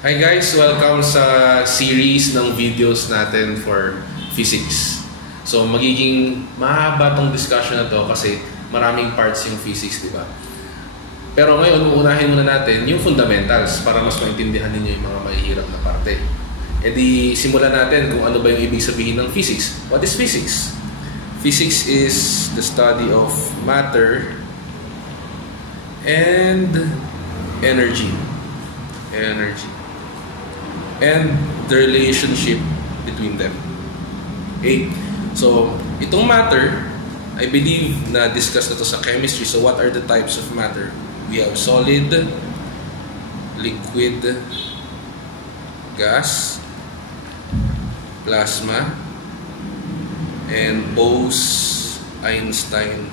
Hi guys! Welcome sa series ng videos natin for physics. So magiging mahaba tong discussion na to kasi maraming parts yung physics, di ba? Pero ngayon, uunahin muna natin yung fundamentals para mas maintindihan ninyo yung mga mahihirap na parte. E di simulan natin kung ano ba yung ibig sabihin ng physics. What is physics? Physics is the study of matter and energy. And the relationship between them. Okay? So, itong matter, I believe na discuss na to sa chemistry. So, what are the types of matter? We have solid, liquid, gas, plasma, and Bose-Einstein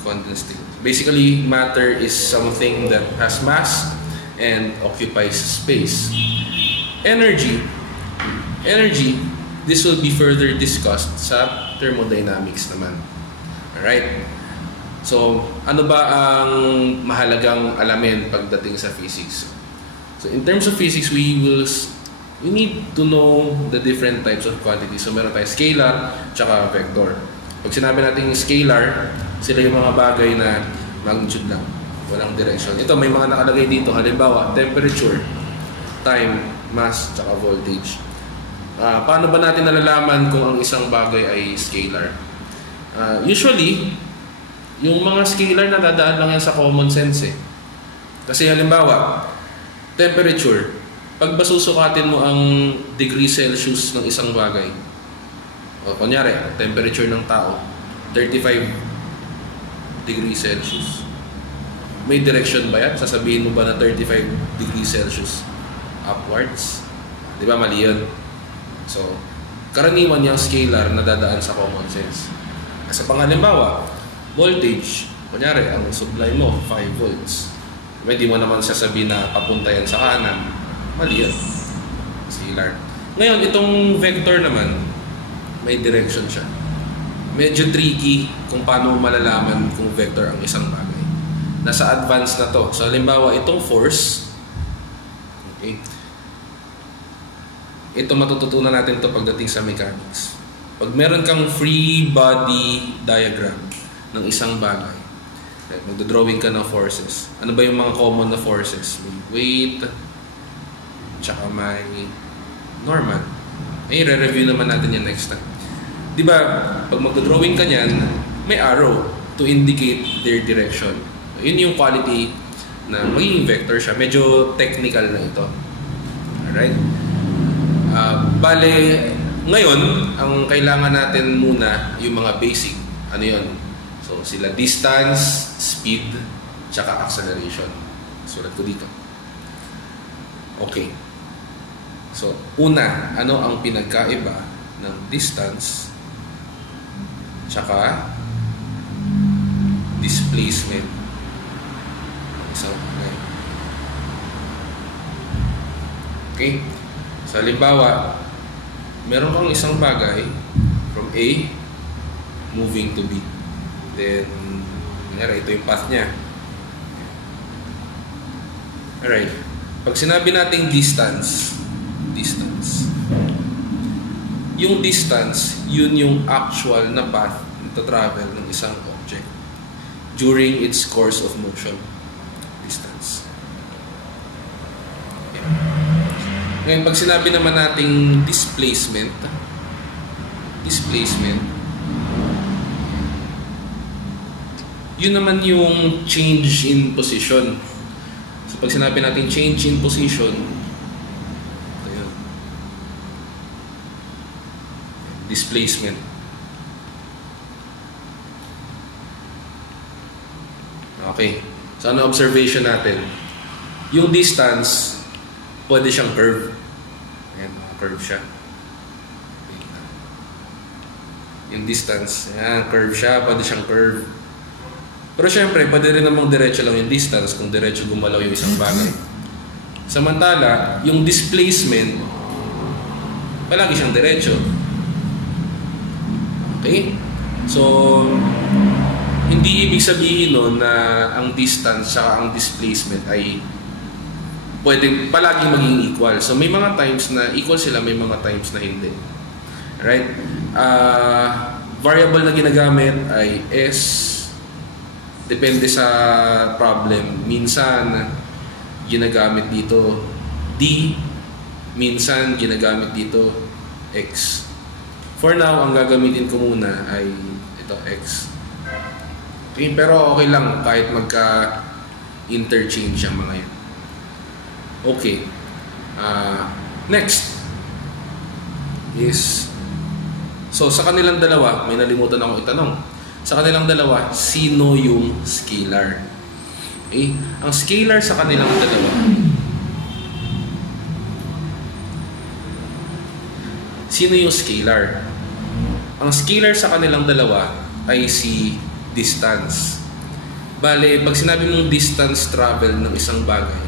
condensate. Basically, matter is something that has mass and occupies space. Energy, this will be further discussed sa thermodynamics naman. Alright? So, ano ba ang mahalagang alamin pagdating sa physics? So, in terms of physics, we need to know the different types of quantities. So, meron tayong scalar, tsaka vector. Pag sinabi natin scalar, sila yung mga bagay na magnitude lang, walang direction. Ito, may mga nakalagay dito. Halimbawa, temperature, time, mass, tsaka voltage. Paano ba natin nalalaman kung ang isang bagay ay scalar? Usually, yung mga scalar na dadaan lang yan sa common sense eh. Kasi halimbawa, temperature, pag basusukatin mo ang degree Celsius ng isang bagay, o kunyari, temperature ng tao, 35 degrees Celsius. May direction ba yan? Sasabihin mo ba na 35 degrees Celsius upwards? Di ba mali yun? So, karaniwan yung scalar na dadaan sa common sense. Sa pangalimbawa, voltage. Kunyari, ang supply mo, 5 volts. Hindi mo naman sasabihin na papunta yan sa kanan. Mali yun. Scalar. Ngayon, itong vector naman, may direction siya. Medyo tricky kung paano malalaman kung vector ang isang bagay. Nasa advance na to. So, halimbawa, itong force, okay, ito matututunan natin to pagdating sa mechanics. Pag meron kang free body diagram ng isang bagay, like magdodrawing ka ng forces. Ano ba yung mga common na forces? May weight, tsaka may normal. Ay, re-review naman natin yan next time. Diba, pag magdodrawing ka niyan, may arrow to indicate their direction. Yun yung quality na magiging vector siya. Medyo technical na ito. Alright? Bale, ngayon, ang kailangan natin muna yung mga basic. Ano yun? So, sila distance, speed, tsaka acceleration. Sulat ko dito. Okay. So, una, ano ang pinagkaiba ng distance tsaka displacement? Okay? So, halimbawa, meron kang isang bagay from A moving to B. Then, ito yung path niya. Alright. Pag sinabi natin distance, yung distance, yun yung actual na path na travel ng isang object during its course of motion. Distance. Okay. Ngayon, pag sinabi naman nating displacement, yun naman yung change in position. So, pag sinabi natin change in position, ito yun. Displacement. Okay. So, ano observation natin? Yung distance, pwede siyang curve. Ayan, curve siya. Yung distance, ayan, curve siya, pwede siyang curve. Pero syempre, pwede rin namang diretso lang yung distance kung diretso gumalaw yung isang bagay. Samantala, yung displacement, palagi siyang diretso. Okay? So, hindi ibig sabihin nun na ang distance at ang displacement ay pwedeng palaging maging equal. So may mga times na equal sila, may mga times na hindi. Right? Variable na ginagamit ay S. Depende sa problem. Minsan ginagamit dito D. Minsan ginagamit dito X. For now, ang gagamitin ko muna ay ito, X. Okay, pero okay lang kahit magka-interchange ang mga yan. Okay. Next is, so sa kanilang dalawa, may nalimutan akong itanong. Sa kanilang dalawa, sino yung scalar? Okay? Ang scalar sa kanilang dalawa, sino yung scalar? Ang scalar sa kanilang dalawa ay si distance. Bale, pag sinabi mong distance travel ng isang bagay,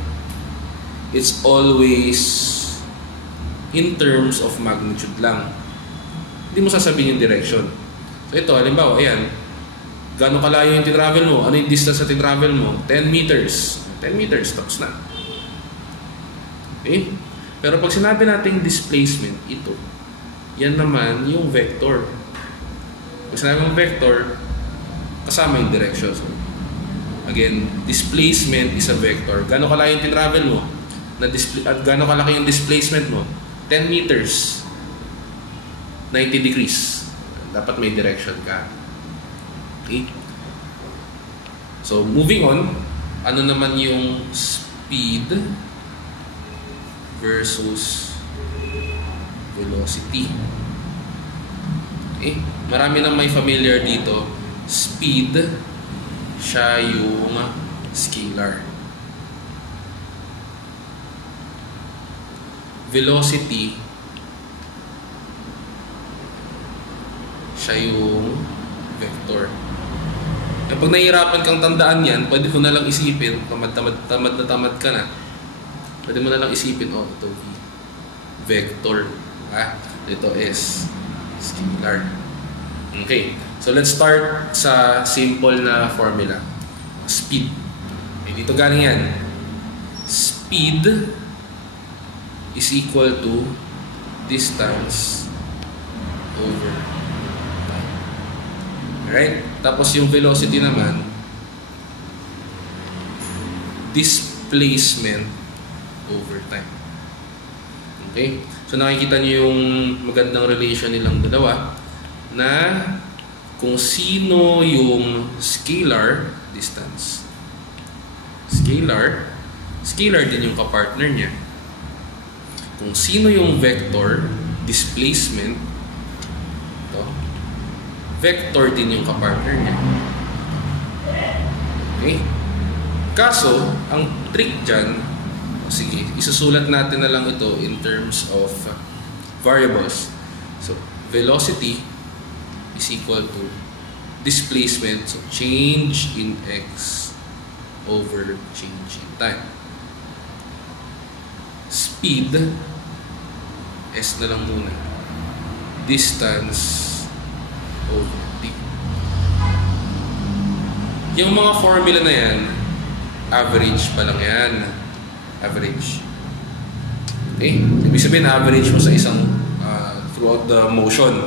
it's always in terms of magnitude lang. Hindi mo sasabihin yung direction. So ito, halimbawa, ayan, gaano kalayo yung tinravel mo? Ano yung distance sa tinravel mo? 10 meters. 10 meters, tapos na. Okay? Pero pag sinabi natin displacement, ito, yan naman yung vector. Pag sinabi mong vector, kasama yung direction. So, again, displacement is a vector. Gaano kalayo yung tinravel mo? At gaano kalaki yung displacement mo? 10 meters. 90 degrees. Dapat may direction ka. Okay? So, moving on, ano naman yung speed versus velocity? Okay? Marami nang may familiar dito. Speed, siya yung scalar. Velocity, siya yung vector. E pag nahihirapan kang tandaan yan, pwede mo na lang isipin, tamad ka na. Pwede mo na lang isipin, oh, ito vector. Ito is scalar. Okay, so let's start sa simple na formula. Speed. Okay, dito galing yan. Speed is equal to distance over time. Alright? Tapos yung velocity naman, displacement over time. Okay? So nakikita niyo yung magandang relation nilang dalawa na kung sino yung scalar, distance. Scalar din yung kapartner niya. Kung sino yung vector, displacement, ito, vector din yung kapartner niya. Okay? Kaso, ang trick dyan, sige, isusulat natin na lang ito in terms of variables. So, velocity is equal to displacement, so change in x over change in time. Speed, S na lang muna. Distance over t. Yung mga formula na yan, average pa lang yan. Average. Okay? Ibig sabihin, average mo sa isang throughout the motion.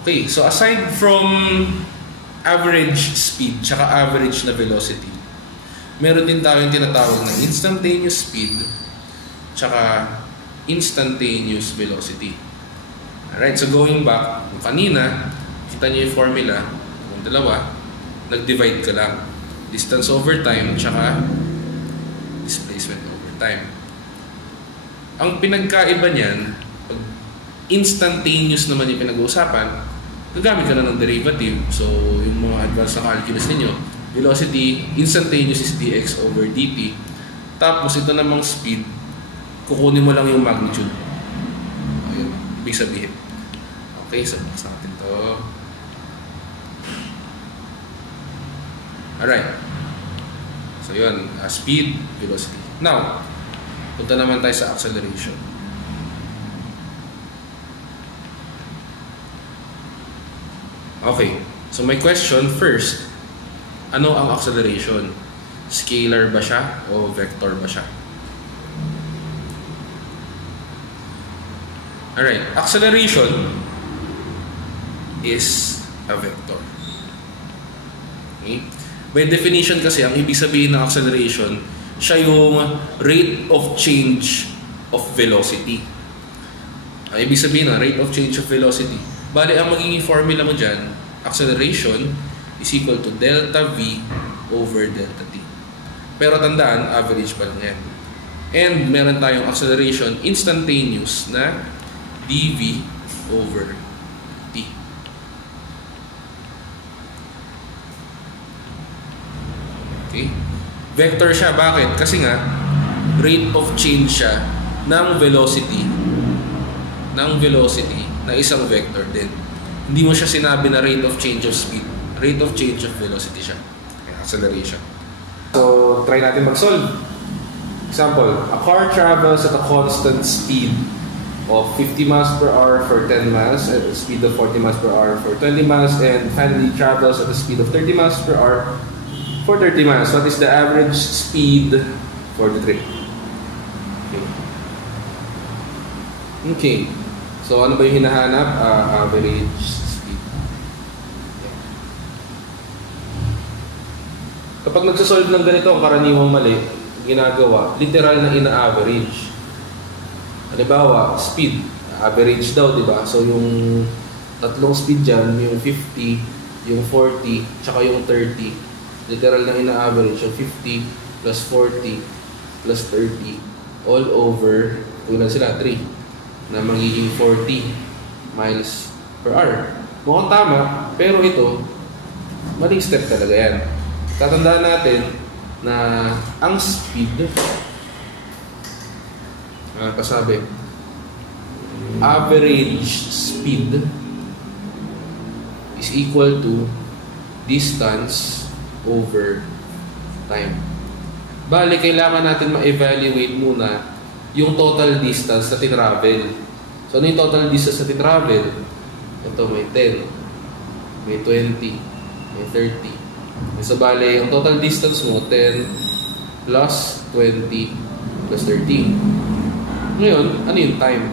Okay, so aside from average speed tsaka average na velocity, meron din tayong tinatawag na instantaneous speed tsaka instantaneous velocity. Alright, so going back, kanina, kita nyo yung formula, yung dalawa, nag-divide ka lang. Distance over time, tsaka displacement over time. Ang pinagkaiba niyan, pag instantaneous naman yung pinag-uusapan, gagamit ka na ng derivative. So, yung mga advanced na calculus ninyo, velocity, instantaneous is dx over dt. Tapos, ito namang speed, kukunin mo lang yung magnitude. Ayun, ibig sabihin. Okay, so bukas natin to. Alright. So yun, speed, velocity. Now, punta naman tayo sa acceleration. Okay, so my question first, ano ang acceleration? Scalar ba siya o vector ba siya? Alright, acceleration is a vector. Okay? By definition kasi, ang ibig sabihin ng acceleration, siya yung rate of change of velocity. Ang ibig sabihin ng rate of change of velocity. Bale, ang magiging formula mo dyan, acceleration is equal to delta V over delta T. Pero tandaan, average pa lang yan. And meron tayong acceleration instantaneous na dV over T. Okay? Vector siya. Bakit? Kasi nga, rate of change siya ng velocity na isang vector din. Hindi mo siya sinabi na rate of change of speed. Rate of change of velocity siya. Okay, acceleration. So, try natin mag-solve. Example, a car travels at a constant speed of 50 miles per hour for 10 miles, at a speed of 40 miles per hour for 20 miles, and finally travels at a speed of 30 miles per hour for 30 miles. What is the average speed for the trip? Okay. So, ano ba yung hinahanap? Average speed. Kapag nagsasolve ng ganito, ang karaniwang mali, ginagawa, literal na ina-average. Halimbawa, speed. Average daw, di ba? So, yung tatlong speed dyan, yung 50, yung 40, tsaka yung 30. Literal na ina-average. So, 50 plus 40 plus 30 all over, kulang sila, 3. Na magiging 40 miles per hour. Mukhang tama, pero ito, maling step talaga yan. Tatandaan natin na ang speed, kasabi, average speed is equal to distance over time. Bale, kailangan natin ma-evaluate muna yung total distance na tinravel. So, ano yung total distance na tinravel? Ito, may 10, may 20, may 30. So, bale, ang total distance mo, 10 plus 20 plus 30. Ngayon, ano yung time?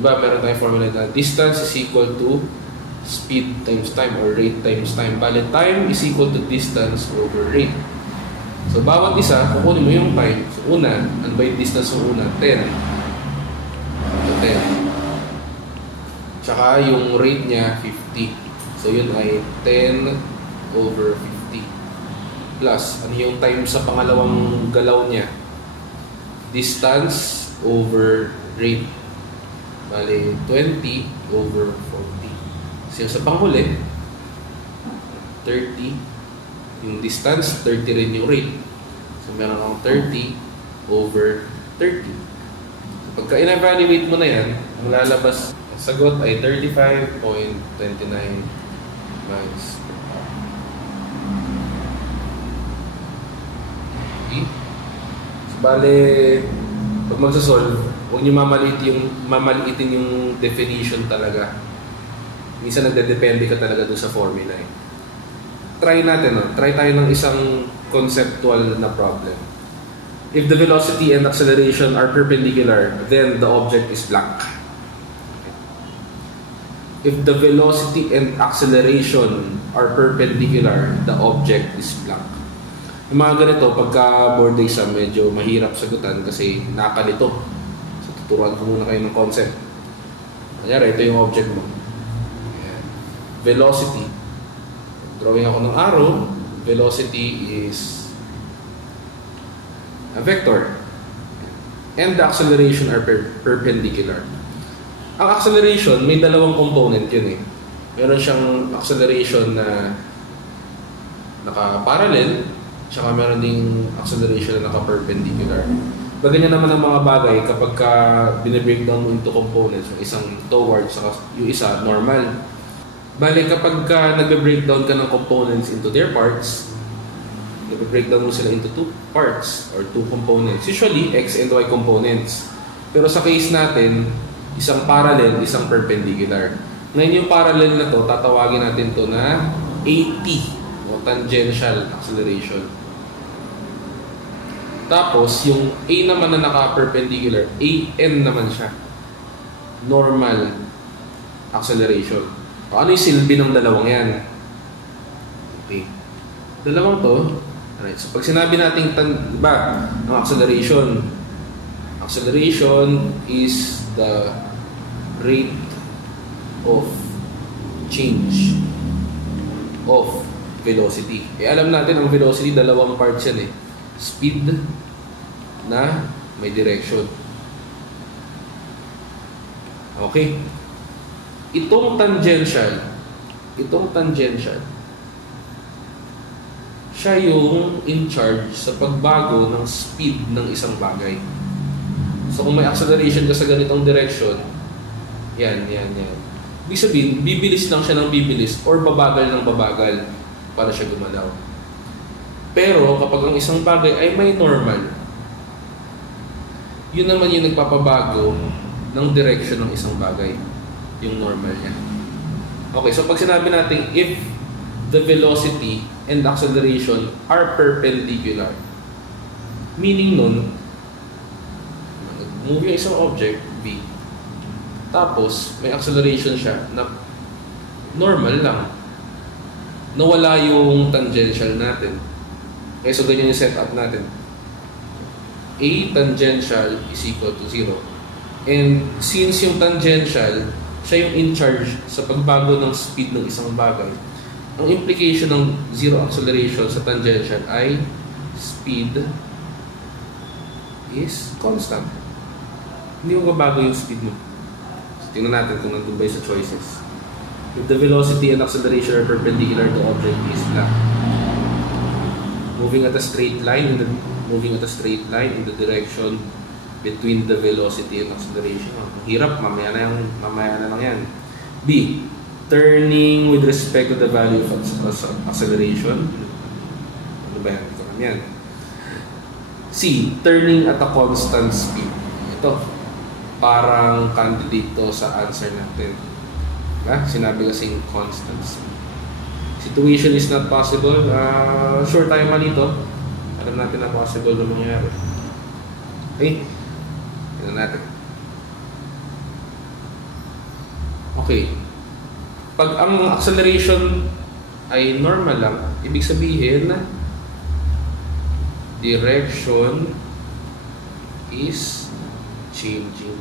Diba, meron tayong formula na distance is equal to speed times time or rate times time. Bale, time is equal to distance over rate. So, bawat isa, kukunin mo yung time. So, una, ano ba yung distance ng una? 10. So, 10. Tsaka yung rate niya, 50. So, yun ay 10 over 50. Plus, ano yung time sa pangalawang galaw niya? Distance over rate. Bale, 20 over 40. So, sa panghuli, 30. Yung distance, 30 rin yung rate. So, meron akong 30 over 30. So, pagka in-evaluate mo na yan, ang lalabas, ang sagot ay 35.29 miles per hour. Okay? So, bale, pag magsasolve, huwag nyo mamaliitin yung definition talaga. Minsan nagdedepende ka talaga doon sa formula eh. Try natin, no? Try tayo ng isang conceptual na problem. If the velocity and acceleration are perpendicular, then the object is blank. If the velocity and acceleration are perpendicular, the object is blank. Yung mga ganito, pagka board exam, medyo mahirap sagutan kasi nakalito. So, tuturuan ko muna kayo ng concept. Kanyari, ito yung object mo. Ayan. Velocity. Drawing ako ng arrow, velocity is a vector. And the acceleration are perpendicular. Ang acceleration, may dalawang component yun eh. Meron siyang acceleration na naka-parallel, tsaka meron ding acceleration na naka-perpendicular. Ganyan naman ang mga bagay kapag binibreakdown mo into components, yung isang towards, yung isa normal. Bale, kapag nagbe-breakdown ka ng components into their parts, nagbe-breakdown mo sila into two parts or two components. Usually, X and Y components. Pero sa case natin, isang parallel, isang perpendicular. Ngayon yung parallel na to, tatawagin natin to na AT o tangential acceleration. Tapos, yung A naman na naka-perpendicular, AN naman siya. normal acceleration. O, ano yung silbi ng dalawang yan? Okay. Dalawang to, alright, so pag sinabi natin, diba, ang acceleration is the rate of change of velocity. Alam natin ang velocity, dalawang parts yan eh. Speed na may direction. Okay. Itong tangential, siya yung in charge sa pagbago ng speed ng isang bagay. So kung may acceleration ka sa ganitong direction, yan. Ibig sabihin, bibilis lang siya ng bibilis or babagal ng babagal para siya gumalaw. Pero kapag ang isang bagay ay may normal, yun naman yung nagpapabago ng direction ng isang bagay, yung normal niya. Okay, so pag sinabi natin if the velocity and acceleration are perpendicular, meaning nun, move yung isang object, V, tapos may acceleration siya na normal lang, nawala yung tangential natin. Okay, so ganyan yung setup natin. A tangential is equal to 0. And since yung tangential, siya yung in charge sa pagbago ng speed ng isang bagay, ang implication ng zero acceleration sa tangential ay speed is constant. Hindi mo babago yung speed mo. So, tingnan natin kung nandun ba sa choices. If the velocity and acceleration are perpendicular, the object is blank. Moving at a straight line in the direction between the velocity and acceleration. Hirap, mamaya na lang yan. B, turning with respect to the value of acceleration. Ano ba yan? Ito yan. C, turning at a constant speed. Ito, parang candidate to sa answer natin. Diba? Sinabi kasing constant speed. Situation is not possible. Sure tayo malito. Alam natin na possible na mangyari. Okay? Tignan natin. Okay. Pag ang acceleration ay normal lang, ibig sabihin direction is changing.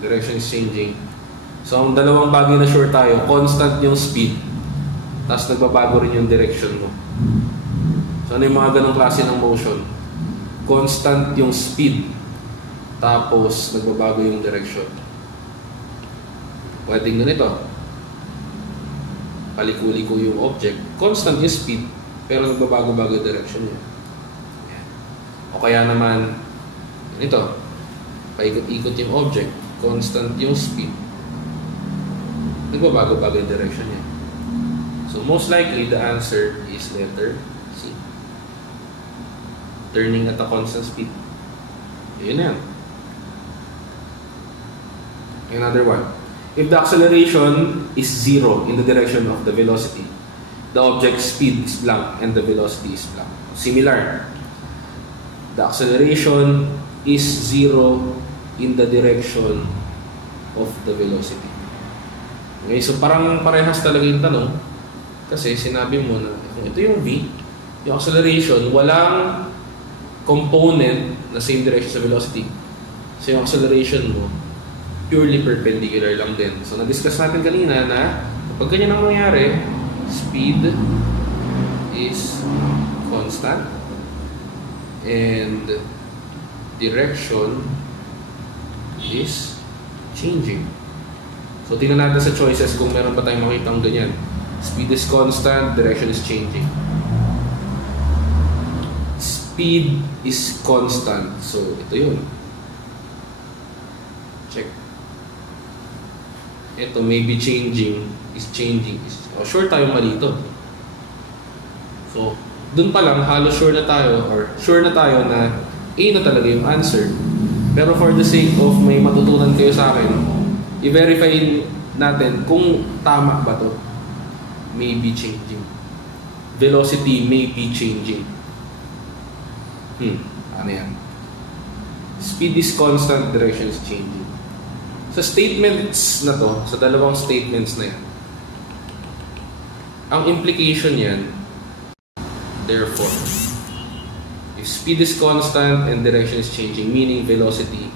Direction is changing. So, ang dalawang bagay na sure tayo, constant yung speed, tapos nagbabago rin yung direction mo. So, ano yung mga ganong klase ng motion? Constant yung speed, tapos nagbabago yung direction. Pwedeng ganito. Paliko-liko yung object. Constant yung speed, pero nagbabago-bago yung direction niya. O kaya naman, ganito. Paikot-ikot yung object. Constant yung speed, nagbabago-bago yung direction niya. So, most likely, the answer is letter C. Turning at a constant speed. Yun yan. Another one. If the acceleration is 0 in the direction of the velocity, the object's speed is blank and the velocity is blank. Similar. The acceleration is 0 in the direction of the velocity. Okay, so parang parehas talaga yung tanong kasi sinabi mo na kung ito yung V, yung acceleration, walang component na same direction sa velocity. So yung acceleration mo, purely perpendicular lang din. So na-discuss natin kanina na kapag ganyan ang nangyari, speed is constant and direction is changing. So, tingnan natin sa choices kung meron pa tayong makitang ganyan. Speed is constant, direction is changing. Speed is constant. So, ito yun. Check. Ito, maybe changing is changing. Sure tayo mali ito. So, dun pa lang, halos sure na tayo or sure na tayo na A na talaga yung answer. Pero for the sake of may matutunan kayo sa akin, i-verify natin kung tama ba to. May be changing. Velocity may be changing. Ano yan? Speed is constant, direction is changing. Sa statements na to, sa dalawang statements na yan, ang implication yan, therefore, if speed is constant and direction is changing, meaning velocity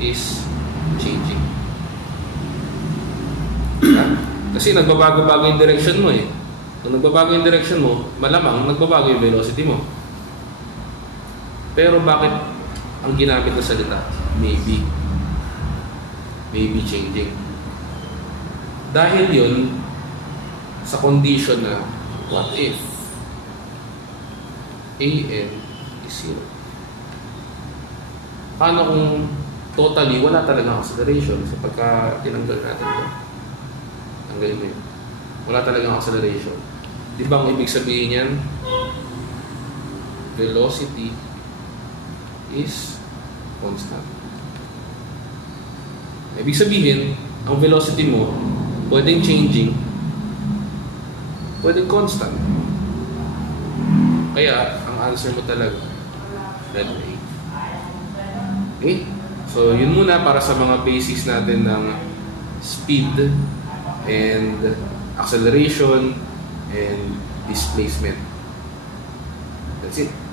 is changing. Kasi nagbabago-bago yung direction mo eh. Kung nagbabago yung direction mo, malamang nagbabago yung velocity mo. Pero bakit ang ginamit na salita? Maybe. Maybe changing. Dahil yun, sa condition na, what if AN is 0? Paano kung totally wala talagang acceleration? So pagka tinanggal natin ito, tanggalin mo yun. Wala talagang acceleration. Di ba ang ibig sabihin yan? Velocity is constant. Ibig sabihin, ang velocity mo, pwedeng changing, pwedeng constant. Kaya, ang answer mo talaga, that way. Okay? So, yun muna para sa mga basics natin ng speed and acceleration and displacement. That's it.